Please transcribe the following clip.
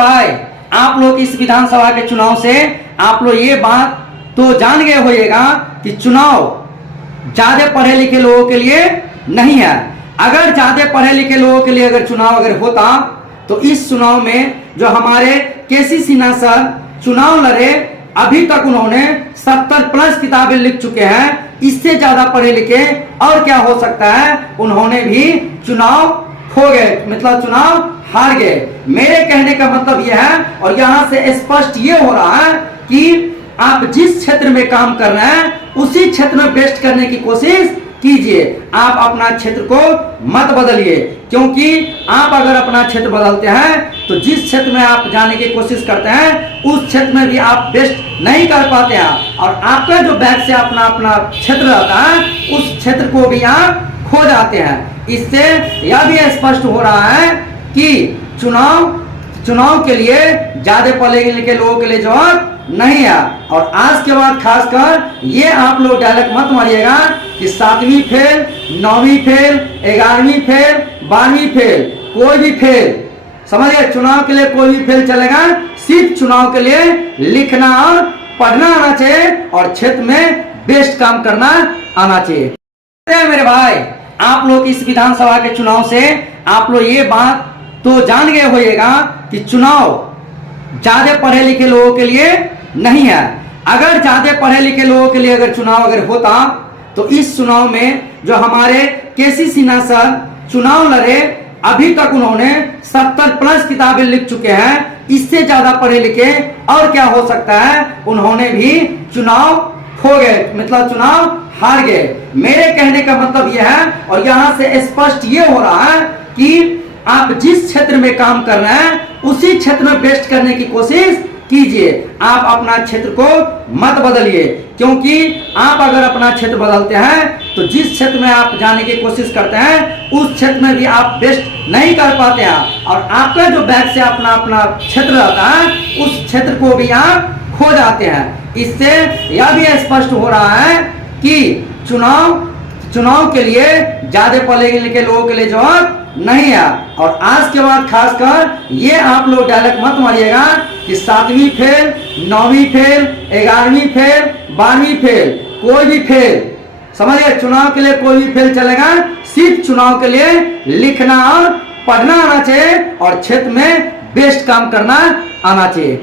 भाई, आप लोग इस विधानसभा के चुनाव से आप लोग ये बात तो जान गए होइएगा कि चुनाव ज्यादा पढ़े लिखे लोगों के लिए नहीं है। अगर ज्यादा पढ़े लिखे लोगों के लिए अगर चुनाव अगर होता तो इस चुनाव में जो हमारे केसी सिन्हा सर चुनाव लड़े, अभी तक उन्होंने 70 प्लस किताबें लिख चुके हैं। इससे ज्यादा पढ़े लिखे और क्या हो सकता है, उन्होंने भी चुनाव खो गए, मतलब चुनाव हार गए। मेरे कहने का मतलब यह है और यहां से स्पष्ट ये हो रहा है कि आप जिस क्षेत्र में काम कर रहे हैं उसी क्षेत्र में बेस्ट करने की कोशिश कीजिए। आप अपना क्षेत्र को मत बदलिए, क्योंकि आप अगर अपना क्षेत्र बदलते हैं तो जिस क्षेत्र में आप जाने की कोशिश करते हैं उस क्षेत्र में भी आप बेस्ट नहीं कर पाते हैं और आपका जो बैक से अपना अपना क्षेत्र रहता है उस क्षेत्र को भी आप खो जाते हैं। इससे यह भी स्पष्ट हो रहा है कि चुनाव के लिए ज्यादा पढ़े लिखे लोगों के लिए जवाब नहीं है। और आज के बाद खासकर ये आप लोग डायलॉग मत मारिएगा कि 7वीं फेल, 9वीं फेल, 11वीं फेल, 12वीं फेल, कोई भी फेल, समझिए चुनाव के लिए कोई भी फेल चलेगा। सिर्फ चुनाव के लिए लिखना और पढ़ना आना चाहिए और क्षेत्र में बेस्ट काम करना आना चाहिए। मेरे भाई, आप लोग इस विधानसभा के चुनाव से आप लोग ये बात तो जान गए होइएगा कि चुनाव ज्यादा पढ़े लिखे लोगों के लिए नहीं है। अगर ज्यादा पढ़े लिखे लोगों के लिए अगर चुनाव अगर होता तो इस चुनाव में जो हमारे केसी सिन्हा सर चुनाव लड़े, अभी तक उन्होंने 70 प्लस किताबें लिख चुके हैं। इससे ज्यादा पढ़े लिखे और क्या हो सकता है, उन्होंने भी चुनाव खो गए, मतलब चुनाव हार गए। मेरे कहने का मतलब यह है और यहां से स्पष्ट ये हो रहा है कि आप जिस क्षेत्र में काम कर रहे हैं उसी क्षेत्र में बेस्ट करने की कोशिश कीजिए। आप अपना क्षेत्र को मत बदलिए, क्योंकि आप अगर अपना क्षेत्र बदलते हैं तो जिस क्षेत्र में आप जाने की कोशिश करते हैं उस क्षेत्र में भी आप बेस्ट नहीं कर पाते हैं और आपका जो बैक से अपना अपना क्षेत्र रहता है उस क्षेत्र को भी आप खो जाते हैं। इससे यह भी स्पष्ट हो रहा है कि चुनाव के लिए ज्यादा पढ़े लिखे लोगों के लिए जवाब नहीं है। और आज के बाद खासकर ये आप लोग डायलॉग मत मारिएगा कि 7वीं फेल, 9वीं फेल, 11वीं फेल, 12वीं फेल, कोई भी फेल, समझिए चुनाव के लिए कोई भी फेल चलेगा। सिर्फ चुनाव के लिए लिखना और पढ़ना आना चाहिए और क्षेत्र में बेस्ट काम करना आना चाहिए।